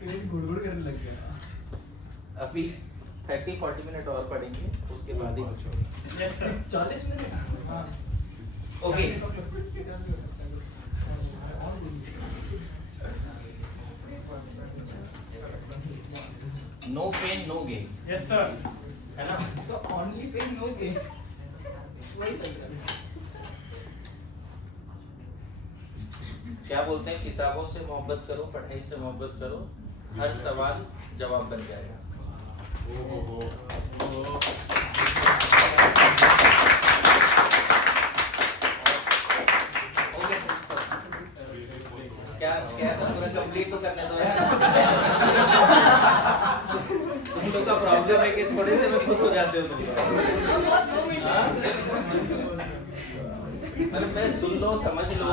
पेट गुड़गुड़ करने लग गया। अभी 30-40 मिनट और पढ़ेंगे, उसके बाद ही छोड़ेंगे। Yes sir. 40 मिनट। हाँ। Okay. No pain no gain. Yes sir. है ना? तो ओनली पेन नो गेन। वही सही है। क्या बोलते हैं? किताबों से मोहब्बत करो, पढ़ाई से मोहब्बत करो, हर सवाल जवाब बन जाएगा। क्या क्या तो पूरा कंप्लीट तो करने दो। तुम लोग का प्रॉब्लम है कि थोड़े से में खुश हो जाते हो तुम लोग। मतलब मैं सुन लो, समझ लो।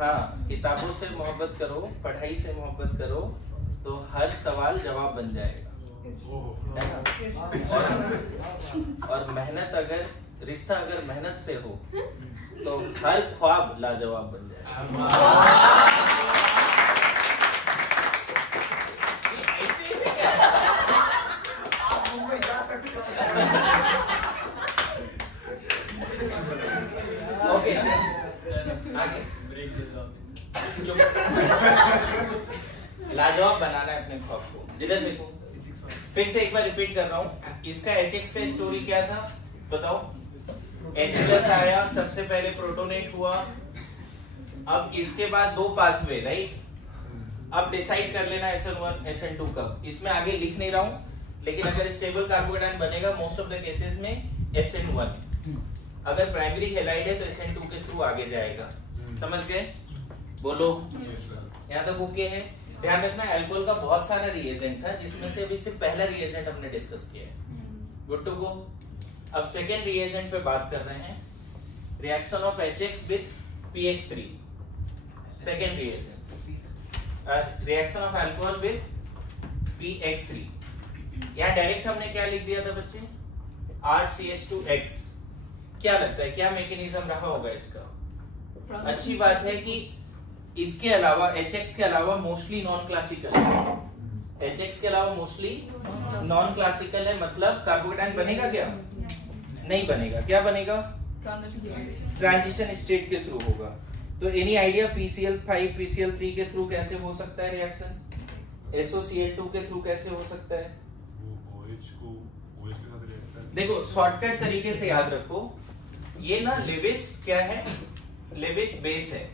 हाँ, किताबों से मोहब्बत करो, पढ़ाई से मोहब्बत करो, तो हर सवाल जवाब बन जाएगा। है ना? और मेहनत अगर, रिश्ता अगर मेहनत से हो, तो हर ख्वाब लाजवाब बन जाएगा। ओके, आगे लाजवाब बनाना है अपने ख्वाब को। इधर देखो, फिर से एक बार रिपीट कर रहा हूँ। इसका HX का स्टोरी क्या था बताओ? H+ आया, सबसे पहले प्रोटोनेट हुआ, अब इसके बाद दो पाथवे, राइट? अब डिसाइड कर लेना SN1 SN2 कब। इसमें आगे लिख नहीं रहा हूँ, लेकिन अगर स्टेबल कार्बोकेटायन बनेगा मोस्ट ऑफ द केसेस में SN1, अगर प्राइमरी हेलाइड है तो SN2 के थ्रू आगे जाएगा। समझ गए? बोलो। यहाँ तक ओके है? ध्यान रखना, अल्कोहल का बहुत सारा रिएजेंट था, जिसमें से अभी सिर्फ पहला रिएजेंट हमने डिस्कस किया है। Good to go. अब सेकेंड रिएजेंट पे बात कर रहे हैं, reaction of HX with PX3। Second reagent, reaction of alcohol with PX3। यहाँ डायरेक्ट हमने क्या लिख दिया था बच्चे? RCH2X। क्या लगता है क्या मैकेनिज्म रहा होगा इसका? अच्छी बात है कि इसके अलावा HX के अलावा मोस्टली नॉन क्लासिकल है। HX के अलावा मोस्टली नॉन क्लासिकल है, मतलब कार्बोकेटायन बनेगा क्या? नहीं बनेगा। क्या बनेगा? ट्रांजिशन स्टेट के थ्रू होगा। तो एनी आइडिया PCl5 PCl3 के थ्रू कैसे हो सकता है रिएक्शन? SOCl2 के थ्रू कैसे हो सकता है? देखो, शॉर्टकट तरीके से याद रखो, ये ना लेविस क्या है? लेविस बेस है,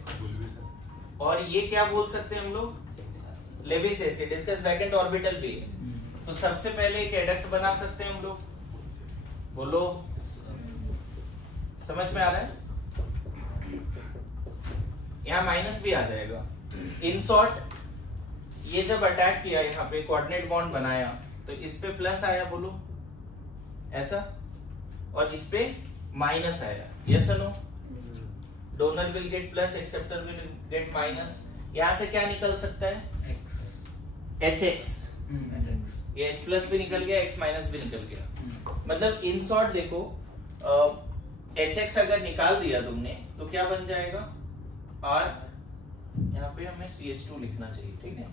और ये क्या बोल सकते हैं हम लोग? Lewis acid. इसका वैकेंट ऑर्बिटल भी है, तो सबसे पहले एक एडक्ट बना सकते हैं हम लोग। बोलो, समझ में आ रहा है? यहाँ माइनस भी आ जाएगा। इन शॉर्ट, ये जब अटैक किया यहाँ पे, कोऑर्डिनेट बॉन्ड बनाया, तो इस पे प्लस आया, बोलो ऐसा, और इस पे माइनस आया। यस और no? Donor will get plus, acceptor will get minus. यहां से क्या निकल सकता है? HX। ये H+ भी निकल गया, X- भी निकल गया। मतलब इन शॉर्ट देखो, HX अगर निकाल दिया तुमने तो क्या बन जाएगा? R, यहाँ पे हमें CH2 लिखना चाहिए, ठीक है?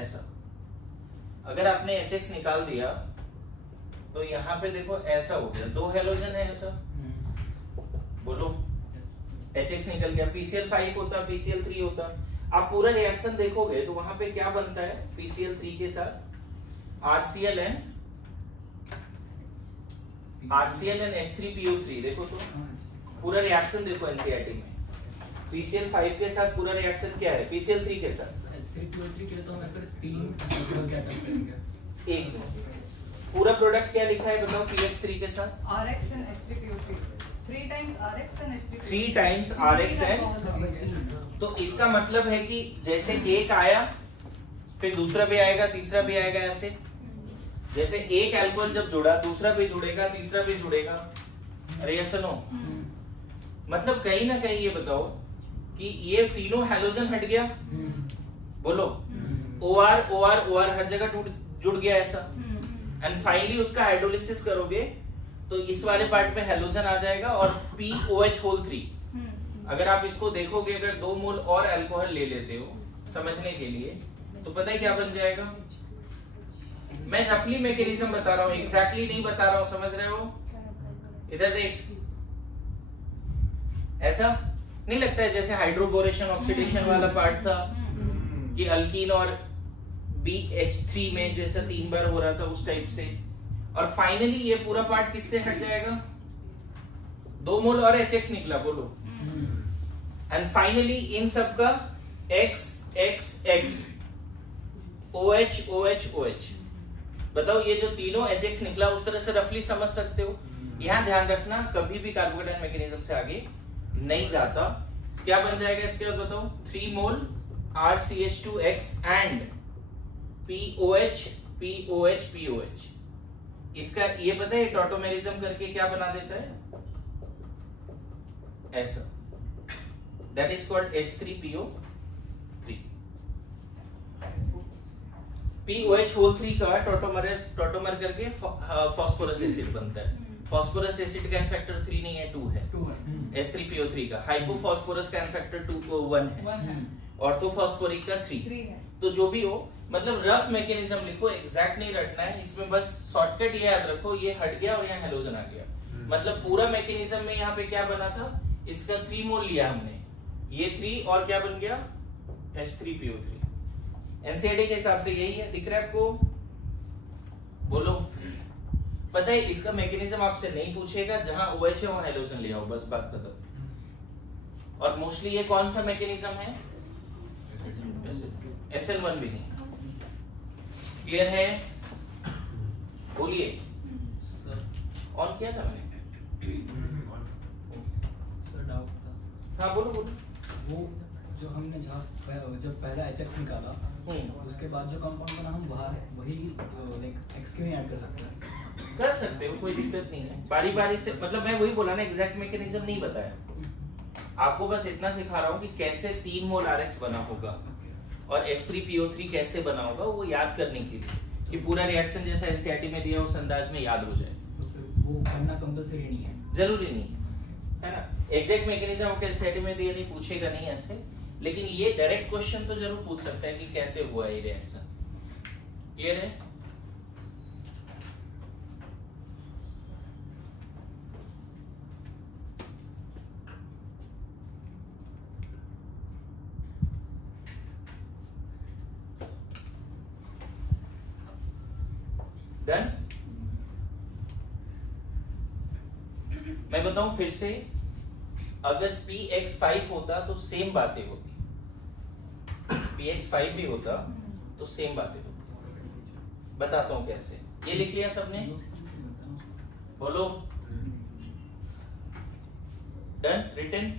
ऐसा। अगर आपने HX निकाल दिया तो यहाँ पे देखो ऐसा हो गया, दो हेलोजन है ऐसा। बोलो, HX निकल गया। PCl5 होता, PCl3 होता। आप पूरा रिएक्शन देखोगे तो वहां पे क्या बनता है? PCl3 के साथ RCl and H3PO3। देखो तो पूरा रिएक्शन देखो NCERT में। PCl5 के साथ पूरा रिएक्शन क्या है? PCl3 के साथ H3PO3 के तो हमें फिर 3 क्या करेंगे? एक मिनट, पूरा प्रोडक्ट क्या लिखा है बताओ? PX3 के साथ RX and H3PO3, 3 times RX and H3PO3, 3 times RX and, तो इसका मतलब है कि जैसे एक आया फिर दूसरा भी आएगा, तीसरा भी आएगा, ऐसे जैसे एक अल्कोहल जब जुड़ा दूसरा भी जुड़ेगा, तीसरा भी जुड़ेगा। अरे ये सुनो, मतलब कहीं ना कहीं ये बताओ कि ये तीनों हैलोजन हट गया। बोलो, OR OR OR हर जगह जुड़ गया ऐसा। एंड फाइनली उसका हाइड्रोलिसिस करोगे तो इस वाले पार्ट पे हेलोजन आ जाएगा और POH3। अगर आप इसको देखोगे, अगर 2 मोल और अल्कोहल ले लेते हो समझने के लिए, तो पता है क्या बन जाएगा? मैं रफली मैकेनिज्म बता रहा हूं, एग्जैक्टली नहीं बता रहा हूं, समझ रहे हो? इधर देख, ऐसा नहीं लगता है जैसे हाइड्रोबोरेशन ऑक्सीडेशन वाला पार्ट था कि अल्कीन और BH3 में जैसा 3 बार हो रहा था, उस टाइप से। और फाइनली ये पूरा पार्ट किससे हट जाएगा? 2 मोल और HX निकला, बोलो। एंड फाइनली इन सब का X X X OH OH OH। बताओ ये जो तीनों HX निकला, उस तरह से रफली समझ सकते हो। यहां ध्यान रखना, कभी भी कार्बोकेटाइन मैकेनिज्म से आगे नहीं जाता। क्या बन जाएगा इसके बाद बताओ? 3 मोल RCH2X and POH POH POH। इसका ये पता है टॉटोमेरिज्म करके क्या बना देता है? ऐसा, that is called H3PO3। POH whole 3 का टॉटोमर करके फास्फोरस एसिड बनता है। फास्फोरस एसिड का फैक्टर 3 नहीं है, 2 है। H3PO3 का हाइपोफॉस्फोरस का फैक्टर 1 है, ऑर्थोफॉस्फोरिक का 3 है। तो जो भी हो, मतलब रफ मैकेनिज्म लिखो, एग्जैक्ट नहीं रटना है इसमें, बस शॉर्टकट ये याद रखो, ये हट गया और यहाँ हेलोजन आ गया। मतलब पूरा मैकेनिज्म में यहाँ पे क्या बना था? इसका 3 मोल लिया हमने, ये 3 और क्या बन गया? H3PO3। एनसीईआरटी के हिसाब से यही है, दिख रहा है आपको? बोलो। पता है इसका मैकेनिज्म आपसे नहीं पूछेगा, जहां OH है वहां हेलोजन ले आओ, बस बात खत्म। और मोस्टली ये कौन सा मैकेनिज्म है? SL1 भी नहीं। क्लियर है? बोलिए। ऑन किया था मैंने? सर डाउट था। हाँ बोलो बोलो। वो जो हमने जब पहला HX निकाला, उसके बाद जो कंपाउंड बना, हम वही X क्यों ऐड कर सकते हैं? कर सकते हो, कोई दिक्कत नहीं है। बारी बारी से, मतलब मैं वही बोला ना, एग्जैक्ट मैकेनिज्म नहीं बताया आपको, बस इतना सिखा रहा हूँ कि कैसे 3 मोल RX बना होगा और H3PO3 कैसे बना होगा, वो याद करने के लिए, कि पूरा रिएक्शन जैसा एनसीईआरटी में दिया उस अंदाज में याद हो जाए। तो फिर वो करना कंपलसरी नहीं है? जरूरी नहीं है ना। एग्जैक्ट मैकेनिज्म एनसीईआरटी में दिया नहीं, पूछेगा नहीं ऐसे, लेकिन ये डायरेक्ट क्वेश्चन तो जरूर पूछ सकता है कि कैसे हुआ ये रिएक्शन। क्लियर है? डन? मैं बताऊं फिर से, अगर PX5 होता तो सेम बातें होती, PX5 भी होता तो सेम बातें होती। बताता हूं कैसे। ये लिख लिया सबने? बोलो। डन? रिटन?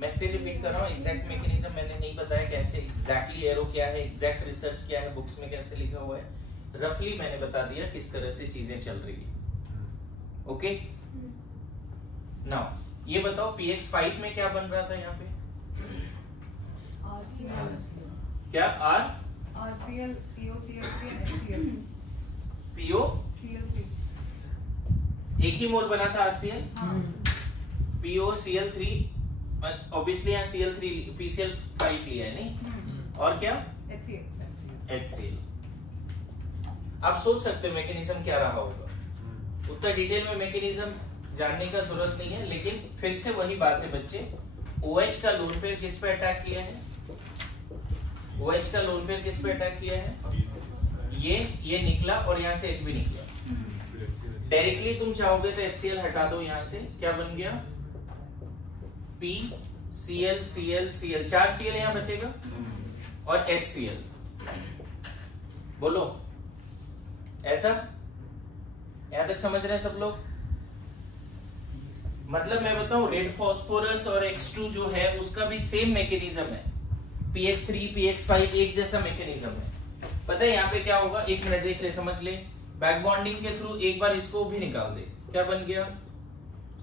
मैं फिर रिपीट कर रहा हूँ, एग्जैक्ट मैकेनिज्म मैंने नहीं बताया कैसे, एग्जैक्टली एरो क्या है, एग्जैक्ट रिसर्च क्या है, बुक्स में कैसे लिखा हुआ है, रफली मैंने बता दिया किस तरह से चीजें चल रही है। ओके? नाउ ये बताओ PX5 में क्या बन रहा था यहाँ पे? क्या? RCl POCl3 and HCl। POCl3 एक ही मोल बना था RCl। POCl3 ऑब्वियसली यहाँ Cl3 PCl5 लिया है नहीं, और क्या? HCl। आप सोच सकते हो मैकेनिज्म क्या रहा होगा। उतना डिटेल में मैकेनिज्म जानने का जरूरत नहीं है, लेकिन फिर से वही बात है बच्चे, OH का लोन पेयर किस पे अटैक किया है? OH का लोन पेयर किस पे अटैक किया है? ये निकला और यहाँ से H भी निकला। डायरेक्टली तुम चाहोगे तो HCl हटा दो यहाँ से, क्या बन गया? P Cl Cl Cl, 4 Cl यहाँ बचेगा और HCl। बोलो। ऐसा? यहां तक समझ रहे हैं सब लोग? मतलब मैं बताऊं, रेड फास्फोरस और X2 जो है उसका भी सेम मैकेनिज्म है। PX3 PX5 एक जैसा मैकेनिज्म है। पता है यहाँ पे क्या होगा? 1 मिनट देख ले, समझ ले। बैक बॉन्डिंग के थ्रू एक बार इसको भी निकाल दे, क्या बन गया?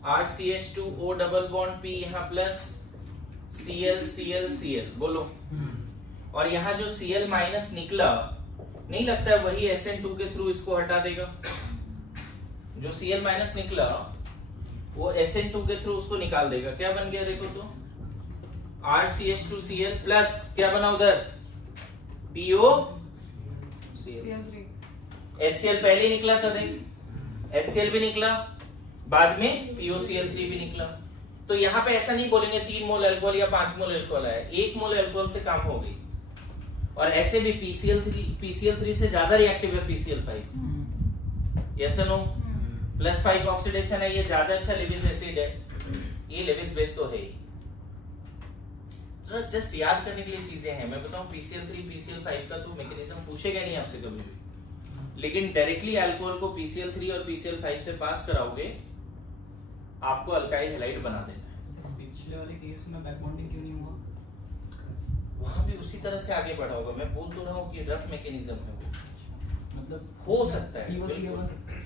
RCH2O डबल बॉन्ड P यहाँ प्लस Cl Cl Cl। बोलो। और यहाँ जो Cl माइनस निकला, नहीं लगता है वही SN2 के थ्रू इसको हटा देगा? जो Cl माइनस निकला वो SN2 के थ्रू उसको निकाल देगा। क्या बन गया देखो तो, RCH2Cl प्लस क्या बना उधर, POCl। HCl पहले ही निकला था देख, HCl भी निकला, बाद में POCl3 भी निकला। तो यहाँ पे ऐसा नहीं बोलेंगे 3 मोल अल्कोहल या 5 मोल अल्कोहल आया, 1 मोल अल्कोहल से काम हो गई। और ऐसे भी PCl3 से ज्यादा रिएक्टिव है PCl5, यस नो, +5 ऑक्सीडेशन है, ये ज्यादा अच्छा लेविस एसिड है, ये लेविस बेस तो है ही। तो जस्ट याद करने के लिए चीजें हैं। मैं बताऊं PCl3 PCl5 का तो मैकेनिज्म पूछेगा नहीं आपसे कभी भी, लेकिन डायरेक्टली अल्कोहल को PCl3 और PCl5 से पास कराओगे, आपको अल्काइल हैलाइड बना देना है। पिछले वाले केस में बैक बॉन्डिंग क्यों नहीं हुआ? वहां भी उसी तरह से आगे बढ़ा होगा। मैं बोल तो रहा हूँ कि रफ मैकेनिज्म है वो, मतलब हो सकता है POCl बन सकता है,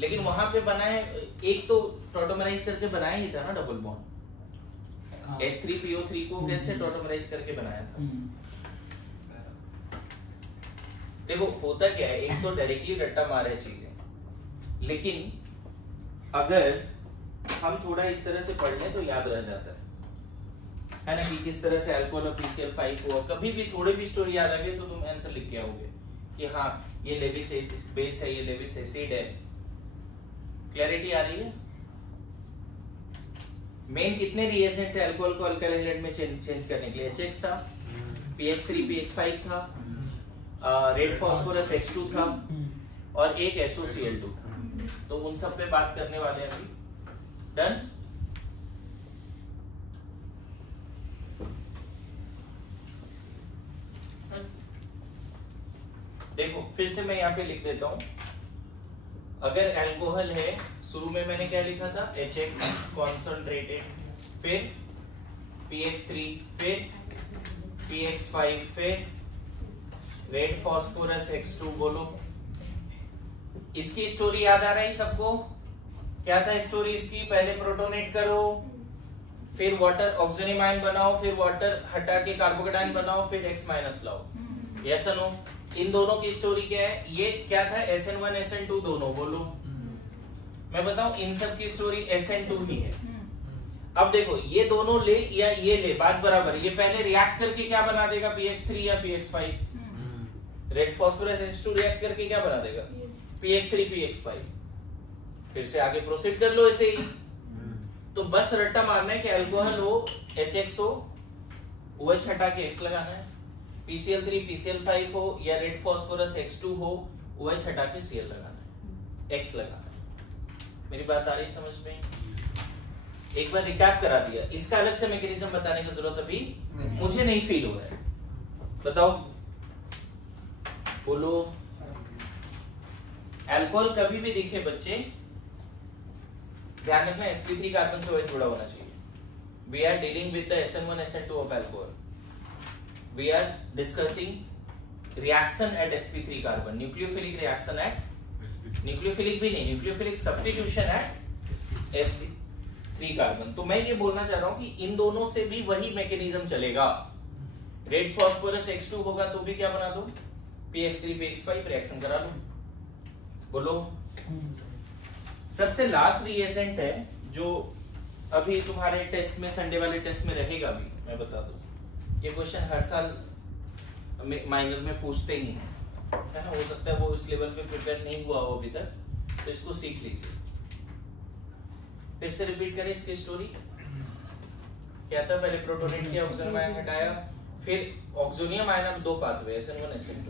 लेकिन वहां पे बनाए, एक तो टॉटोमराइज करके बनाया ही था ना डबल बॉन्ड। H3PO3 को कैसे टॉटोमराइज करके बनाया था। देखो होता क्या है, एक तो डायरेक्टली रट्टा मार है चीजें, लेकिन अगर हम थोड़ा इस तरह से पढ़ लें तो याद रह जाता है ना, कि किस तरह से अल्कोहल और PCl5 को, कभी भी थोड़ी भी स्टोरी याद आ गई तो तुम आंसर लिख के आओगे कि हाँ ये लेविस बेस है, ये लेविस एसिड है। क्लैरिटी आ रही है? मेन कितने रिएजेंट थे अल्कोहल को अल्काइल हैलाइड में चेंज करने के लिए? HX था, PX3 PX5 था, रेड फास्फोरस H2 था और एक SOCl2 था। तो उन सब पे बात करने वाले हैं अभी। डन? देखो फिर से मैं यहाँ पे लिख देता हूं। अगर अल्कोहल है, शुरू में मैंने क्या लिखा था, HX कॉन्सन्ट्रेटेड, फिर PX3, फिर PX5, फिर रेड फास्फोरस X2। बोलो इसकी स्टोरी याद आ रही सबको? क्या था स्टोरी इसकी? पहले प्रोटोनेट करो, फिर वाटर ऑक्सीजन आयन बनाओ, फिर वाटर हटा के कार्बोकेटाइन बनाओ, फिर X- लाओ। Yes no? इन दोनों की स्टोरी क्या है? ये क्या था, SN1 SN2 दोनों। बोलो मैं बताऊं, इन सब की स्टोरी SN2 ही है। अब देखो ये दोनों ले या ये ले, बात बराबर। ये पहले रिएक्ट करके क्या बना देगा, PX3 या PX5। Red phosphorus H2 react करके क्या बना देगा, PX3 PX5। फिर से आगे प्रोसीड कर लो ऐसे ही। तो बस रट्टा मारना है कि अल्कोहल हो, HX हो, OH हटा के X लगाना है, PCl3 PCl5 हो या रेड फास्फोरस X2 हो, OH हटा के Cl लगाना है, X लगाना है। मेरी बात आ रही समझ में? एक बार रिकैप करा दिया, इसका अलग से मैकेनिज्म बताने की जरूरत अभी मुझे नहीं फील हो रहा है। बताओ बोलो। अल्कोहल कभी भी दिखे बच्चे, ध्यान रखना sp3 कार्बन से OH जुड़ा होना चाहिए। We are dealing with the SN1 SN2 of alcohol. We are discussing reaction at sp3 carbon, nucleophilic reaction at, nucleophilic भी नहीं, nucleophilic substitution eight sp3 carbon. तो मैं ये बोलना चाह रहा हूं कि इन दोनों से भी वही मैकेनिज्म चलेगा। रेड फास्फोरस X2 होगा तो भी क्या बना दो, PX3 PX5 रिएक्शन करा लो। बोलो सबसे लास्ट रिएजेंट है जो अभी तुम्हारे टेस्ट में, संडे वाले टेस्ट में रहेगा भी, मैं बता दूं। ये क्वेश्चन हर साल माइनर में पूछते ही हैं, है ना। हो सकता है वो इस लेवल पे प्रिपेयर नहीं हुआ हो अभी तक, तो इसको सीख लीजिए। फिर से रिपीट करें इसकी स्टोरी। क्या था, पहले प्रोटोनेट किया, ऑक्सीजन आयन हटाया, फिर ऑक्सीजनियम आयन। अब 2 पाथवे SN1 SN2,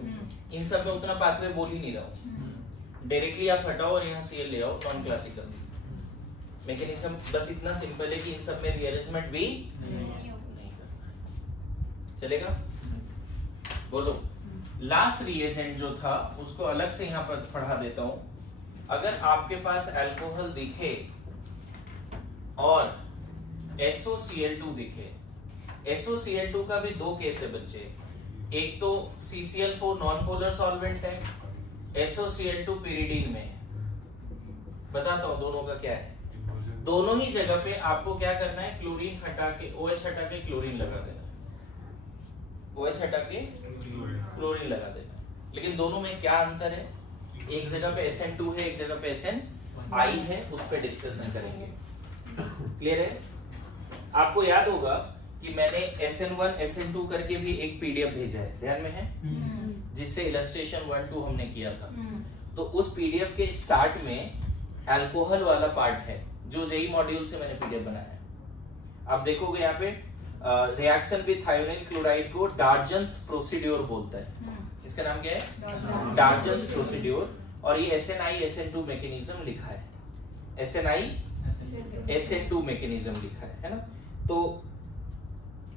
इन सब में उतना पाथवे बोल ही नहीं रहा हूं। डायरेक्टली आप हटाओ और यहाँ Cl ले आओ, नॉन क्लासिकल मैकेनिज्म। बस इतना सिंपल है कि इन सब में रीअरेंजमेंट भी नहीं करना। चलेगा? बोलो लास्ट रिएजेंट जो था उसको अलग से यहाँ पर पढ़ा देता हूं। अगर आपके पास अल्कोहल दिखे और SOCl2 दिखे, SOCl2 का भी 2 केस है बच्चे। एक तो CCl4 नॉन पोलर सॉल्वेंट है, SOCl2 pyridine में। बताता हूं दोनों का क्या है। दोनों ही जगह पे आपको क्या करना है, क्लोरीन हटा के, OH हटा के क्लोरीन लगा देना, OH हटा के क्लोरीन लगा देना। लेकिन दोनों में क्या अंतर है, एक जगह पे SN2 है, एक जगह पे SNI है, उस पर डिस्कशन करेंगे। क्लियर है? आपको याद होगा कि मैंने SN1 SN2 करके भी एक PDF भेजा है, ध्यान में है? जिससे इलस्ट्रेशन 1-2 हमने किया था। तो उस PDF के स्टार्ट में अल्कोहल वाला पार्ट है जो जेई मॉड्यूल से मैंने PDF बनाया है। आप देखोगे यहाँ पे रिएक्शन विद थायोनिल क्लोराइड को डार्जन्स प्रोसीड्योर बोलता है। इसका नाम क्या है? डार्जन्स प्रोसीड्योर। और ये SNI SN2 मैकेनिज्म लिखा है, SNI SN2 मैकेनिज्म लिखा है ना? तो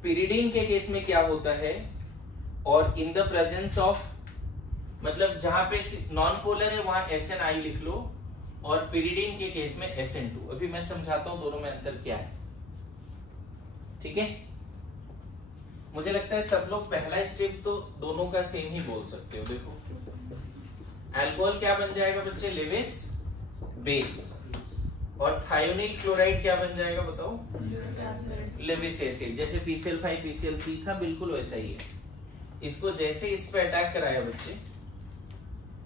पिरिडीन के केस में क्या होता है, और इन द प्रेजेंस ऑफ, मतलब जहां पे नॉन पोलर है वहां SNI लिख लो, और पिरिडीन के केस में SN2। अभी मैं समझाता हूं दोनों में अंतर क्या है, ठीक है? मुझे लगता है सब लोग पहला स्टेप तो दोनों का सेम ही बोल सकते हो। देखो अल्कोहल क्या बन जाएगा बच्चे? Lewis base. और थायोनिल क्लोराइड क्या बन जाएगा बताओ? Lewis acid. जैसे PCl5 PCl3 था, बिल्कुल वैसा ही है। इसको जैसे इस पे अटैक कराया बच्चे,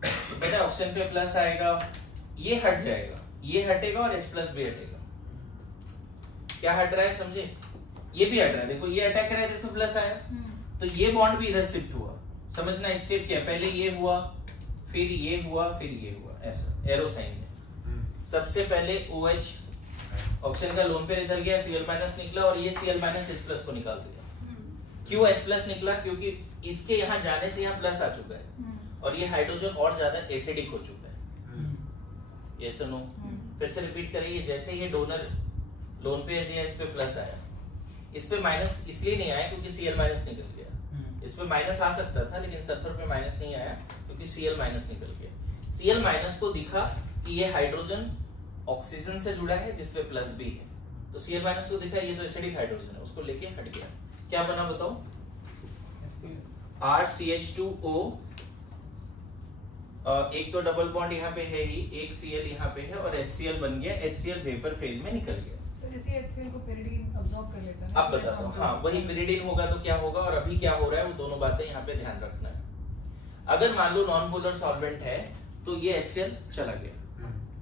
तो पता है ऑक्सीजन पे प्लस आएगा, ये हट जाएगा, ये हटेगा और H+ भी हटेगा। क्या हट रहा है समझे? ये भी हट रहा है। देखो ये अटैक कराया तो इसमें प्लस आया, तो ये बॉन्ड भी इधर शिफ्ट हुआ। समझना स्टेप क्या? पहले ये हुआ, फिर ये हुआ, फिर ये हुआ, ऐसा एरो साइन में। सबसे पहले OH ऑक्सीजन का लोन पेयर इधर गया, Cl- निकला, और ये Cl- H+ को निकाल दिया। क्यों H+ निकला? क्योंकि इसके यहाँ जाने से यहाँ प्लस आ चुका है, और ये हाइड्रोजन और ज्यादा एसिडिक हो चुका है। ये सुनो, फिर से रिपीट करिए। जैसे ये डोनर लोन पेयर दिया, इस पे प्लस आया, इस पे माइनस इसलिए नहीं आया क्योंकि Cl- निकल गया। इस पे माइनस आ सकता था, लेकिन सल्फर पे माइनस नहीं आया क्योंकि Cl- निकल गया। Cl- को दिखा कि ये हाइड्रोजन ऑक्सीजन से जुड़ा है जिसपे प्लस भी है, तो Cl- को दिखा ये तो एसिडिक हाइड्रोजन है, उसको लेके हट गया। क्या बना बताओ? RCH2O। एक तो डबल बॉन्ड यहाँ पे है ही, एक Cl यहाँ पे है, और HCl बन गया। HCl वेपर फेज में निकल गया। इसी HCl को pyridine absorb कर लेता है। अब बताता हूँ। हाँ, वही पिरिडीन होगा तो क्या होगा, और अभी क्या हो रहा है, वो दोनों बातें यहाँ पे ध्यान रखना है। अगर मान लो नॉन पोलर सॉल्वेंट है तो ये HCl चला गया,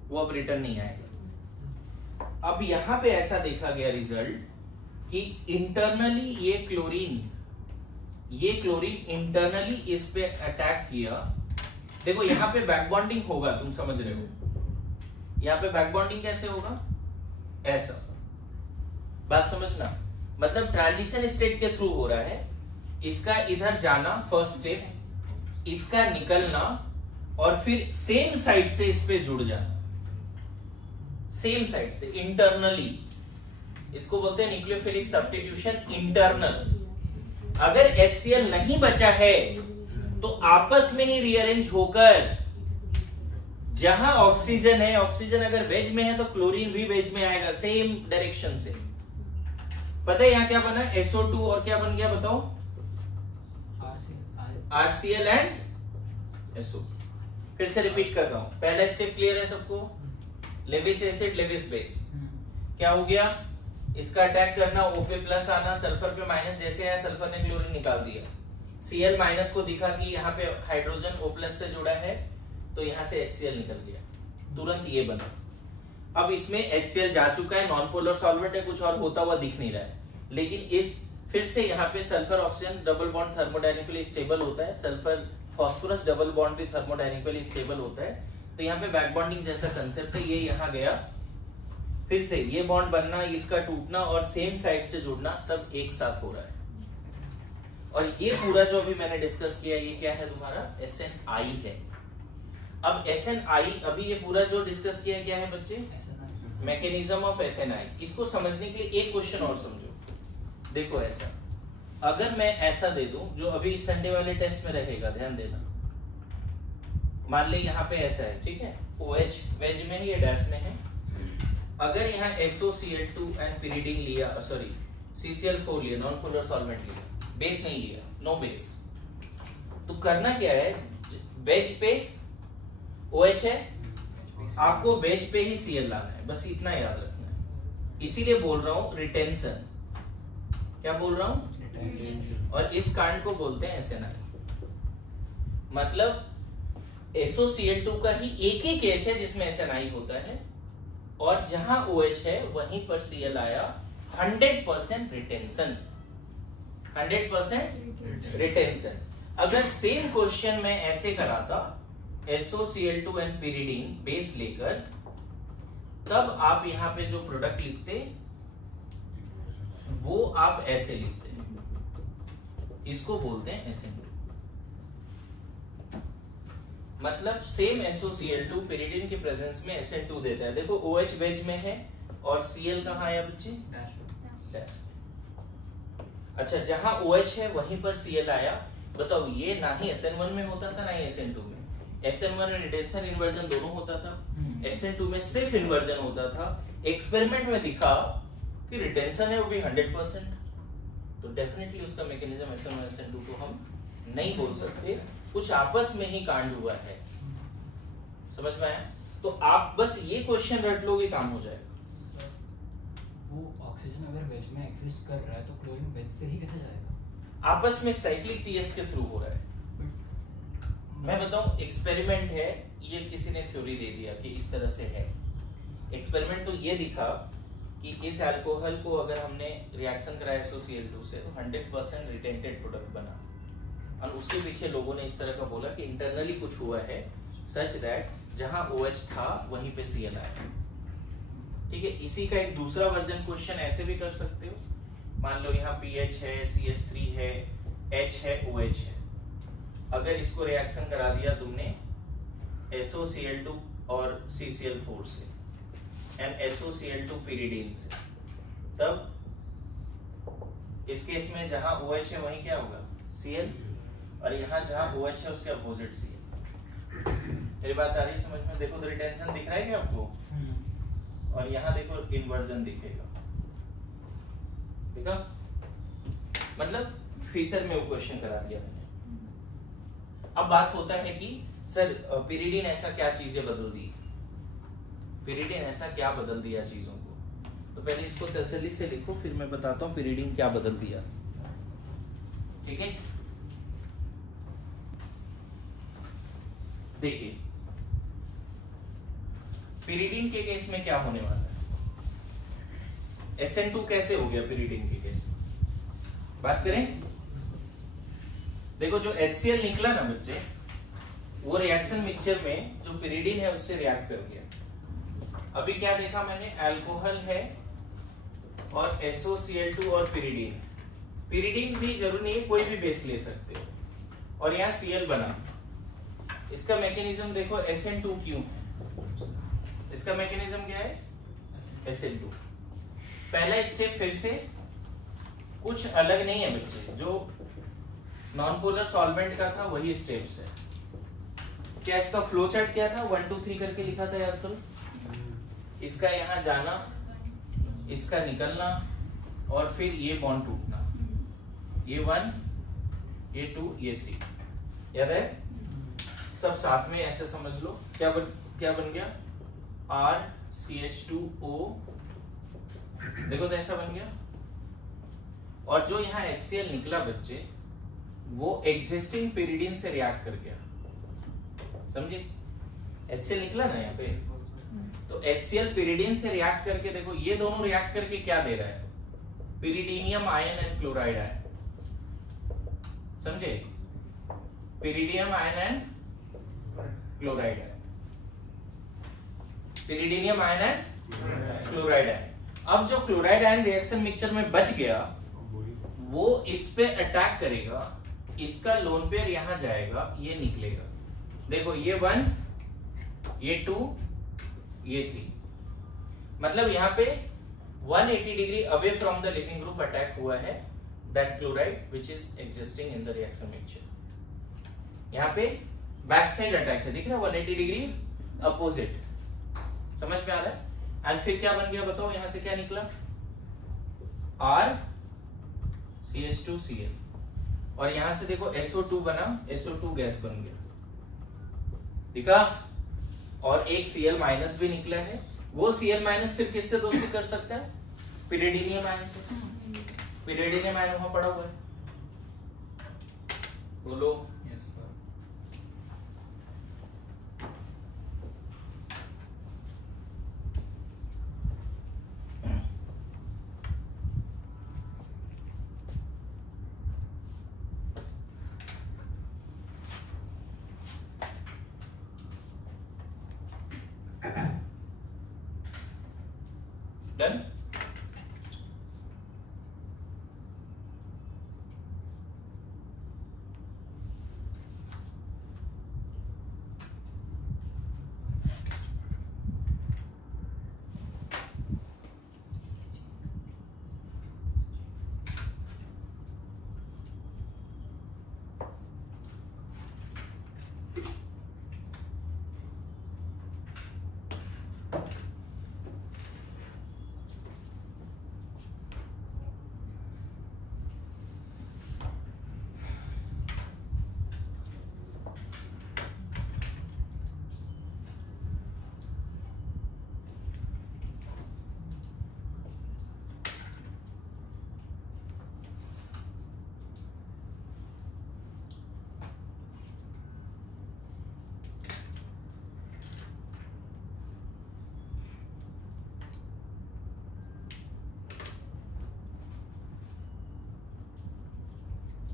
वो अब रिटर्न नहीं आएगा। अब यहाँ पे ऐसा देखा गया रिजल्ट कि इंटरनली ये क्लोरीन इंटरनली इस पे अटैक किया। देखो यहाँ पे बैक बॉन्डिंग होगा, तुम समझ रहे हो? यहाँ पे बैक बॉन्डिंग कैसे होगा? ऐसा, बात समझना। मतलब ट्रांजिशन स्टेट के थ्रू हो रहा है। इसका इधर जाना फर्स्ट स्टेप, इसका निकलना, और फिर सेम साइड से इस पे जुड़ जाना, सेम साइड से इंटरनली। इसको बोलते हैं न्यूक्लियोफिलिक सब्स्टिट्यूशन इंटरनल। अगर HCl नहीं बचा है तो आपस में ही रीअरेंज होकर, जहां ऑक्सीजन है, ऑक्सीजन अगर वेज में है तो क्लोरीन भी वेज में आएगा, सेम डायरेक्शन से। पता है यहां क्या बना? SO2 और क्या बन गया बताओ? RCl and SO। फिर से रिपीट कर रहा हूं, पहला स्टेप क्लियर है सबको? Lewis acid, Lewis base. क्या हो गया? इसका अटैक करना, O पे प्लस आना, सल्फर पे माइनस, जैसे आया सल्फर ने क्लोरीन निकाल दिया। Cl- को दिखा कि यहाँ पे हाइड्रोजन O+ से जुड़ा है, तो यहाँ से HCl निकल गया, तुरंत ये बना। अब इसमें HCl जा चुका है, नॉन पोलर सॉल्वेंट है, कुछ और होता हुआ दिख नहीं रहा है, लेकिन इस फिर से यहाँ पे sulphur oxygen double bond thermodynamically stable होता है, सल्फर फास्फोरस डबल बॉन्ड भी थर्मोडायनेमिकली स्टेबल होता है। तो यहाँ पे बैक बॉन्डिंग जैसा कंसेप्ट है, ये यहाँ गया, फिर से ये बॉन्ड बनना, इसका टूटना और सेम साइड से जुड़ना, सब एक साथ हो रहा है। और ये पूरा जो अभी मैंने डिस्कस किया, ये क्या है तुम्हारा? SNI है। अब SNI, अभी ये पूरा जो डिस्कस किया क्या है बच्चे? Mechanism of SNI। इसको समझने के लिए एक क्वेश्चन और समझो। देखो ऐसा, अगर मैं ऐसा दे दूं जो अभी संडे वाले टेस्ट में रहेगा, ध्यान देना। मान ले यहाँ पे ऐसा है, ठीक है, OH वेज में है, ये डैश में है। अगर यहाँ SOCl2 एंड पिरिडीन लिया, सॉरी CCl4 लिया, नॉन पोलर सॉल्वेंट लिया, बेस नहीं लिया, नो बेस, तो करना क्या है? वेज पे OH है, आपको वेज पे ही Cl लाना है, बस इतना याद रखना है। इसीलिए बोल रहा हूं रिटेंशन। क्या बोल रहा हूं? और इस कांड को बोलते हैं SNI। मतलब SOCl2 का ही एक ही केस है जिसमें SNI होता है, और जहां OH है वहीं पर Cl आया, 100% रिटेंशन, 100% रिटेंशन। अगर सेम क्वेश्चन में ऐसे कराता SOCl2 एंड pyridine बेस लेकर, तब आप यहाँ पे जो प्रोडक्ट लिखते वो आप ऐसे लिखते, इसको बोलते हैं SN2। मतलब सेम SOCl2 pyridine के प्रेजेंस में SN2 देता है। देखो OH वेज में है और Cl कहाँ आया बच्चे? डैश। अच्छा, जहां OH है वहीं पर Cl आया। बताओ, ये ना ही SN1 में होता था ना ही SN2 में। SN1 में रिटेंशन इन्वर्जन दोनों होता था, SN2 में सिर्फ इन्वर्जन होता था। एक्सपेरिमेंट में दिखा कि रिटेंशन है वो भी 100%, तो डेफिनेटली उसका मैकेनिज्म SN1 SN2 को हम नहीं बोल सकते, कुछ आपस में ही कांड हुआ है। समझ में आया? तो आप बस ये क्वेश्चन रट लोगे, काम हो जाएगा। वो ऑक्सीजन अगर वेज में एग्जिस्ट कर रहा है तो क्लोरीन वेज से ही कैसे जाएगा? आपस में साइक्लिक TS के थ्रू हो रहा है। मैं बताऊं, एक्सपेरिमेंट है, ये किसी ने थ्योरी दे दिया कि इस तरह से है। एक्सपेरिमेंट तो ये दिखा कि इस अल्कोहल को अगर हमने रिएक्शन कराया SOCl2 से तो 100% रिटेंटेड प्रोडक्ट बना, और उसके पीछे लोगों ने इस तरह का बोला कि इंटरनली कुछ हुआ है सच दैट जहां OH था वहीं पे Cl आया। ठीक है, इसी का एक दूसरा वर्जन क्वेश्चन ऐसे भी कर सकते हो। मान लो यहाँ pH है, CH3 है, H है, OH है। अगर इसको रिएक्शन करा दिया तुमने SOCl2 और CCl4 से एंड SOCl2 pyridine से, तब इस केस में जहां OH है वहीं क्या होगा? Cl, और यहाँ जहां OH है उसके अपोजिट Cl। मेरी बात आ रही है समझ में? देखो तो रिटेंशन दिख रहा है क्या आपको? और यहाँ देखो इन्वर्जन दिखेगा, देखा? मतलब फिशर में वो क्वेश्चन करा दिया मैंने। अब बात होता है कि सर pyridine ऐसा क्या चीजें बदल दी, pyridine ऐसा क्या बदल दिया चीजों को? तो पहले इसको तसल्ली से लिखो, फिर मैं बताता हूँ pyridine क्या बदल दिया। ठीक है, देखिए pyridine के केस में क्या होने वाला है। SN2 कैसे हो गया pyridine के केस में? बात करें। देखो जो HCl निकला ना बच्चे, वो रिएक्शन मिक्सचर में जो pyridine है उससे रिएक्ट कर गया। अभी क्या देखा मैंने? अल्कोहल है और SOCl2 और pyridine। pyridine भी जरूरी नहीं है, कोई भी बेस ले सकते हो, और यहाँ Cl बना। इसका मैकेनिज्म देखो, SN2 क्यों है? इसका मैकेनिज्म क्या है? SN2। पहला स्टेप फिर से कुछ अलग नहीं है बच्चे, जो नॉन पोलर सॉल्वेंट का था वही स्टेप्स है। क्या इसका फ्लो चार्ट क्या था? 1 2 3 करके लिखा था याद करो। इसका यहाँ जाना, इसका निकलना, और फिर ये बॉन्ड टूटना, ये 1, ये 2, ये 3। याद है? सब साथ में ऐसे समझ लो। क्या बन गया? RCH2O। देखो तो ऐसा बन गया। और जो यहाँ HCl निकला बच्चे, वो एग्जिस्टिंग pyridine से रिएक्ट कर गया। समझे? HCl निकला ना यहाँ पे, तो HCl pyridine से रिएक्ट करके देखो, ये दोनों रिएक्ट करके क्या दे रहा है? pyridinium ion and chloride ion. समझे? pyridinium ion and chloride ion, pyridinium ion and chloride ion. अब जो क्लोराइड आयन रिएक्शन मिक्सचर में बच गया, वो इस पे अटैक करेगा, इसका लोन पेयर यहां जाएगा, ये निकलेगा। देखो ये 1, ये 2, ये 3। मतलब यहाँ पे 180 degree away from the leaving group attack हुआ है that chloride which is existing in the reaction mixture. यहाँ पे बैक साइड अटैक है, दिख रहा है? 180 डिग्री अपोजिट। समझ में आ रहा है? एंड फिर क्या बन गया बताओ? यहां से क्या निकला? R CH2Cl, और यहां से देखो SO2 बना, SO2 गैस बन गया, दिखा? और एक Cl माइनस भी निकला है। वो Cl माइनस फिर किससे दोस्ती कर सकता है? pyridinium आयन से। pyridinium आयन वहां पड़ा हुआ है, बोलो। Yes sir. डन।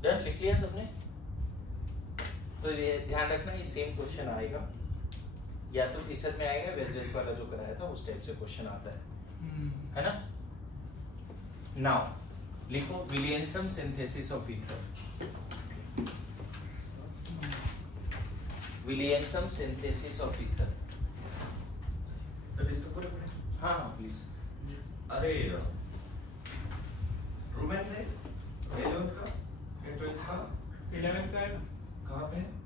डन, लिख लिया सबने? तो ये ध्यान रखना, ये सेम क्वेश्चन आएगा, या तो फीसद में आएगा, वेस्डेस वाला जो कराया था उस टाइप से क्वेश्चन आता है ना? नाउ लिखो Williamson synthesis of ether. Williamson synthesis of ether. Sir इसको पूरे पढ़े? हाँ हाँ प्लीज। अरे रोमांस है 11th का 12th का 11th का है ना? कहाँ पे है?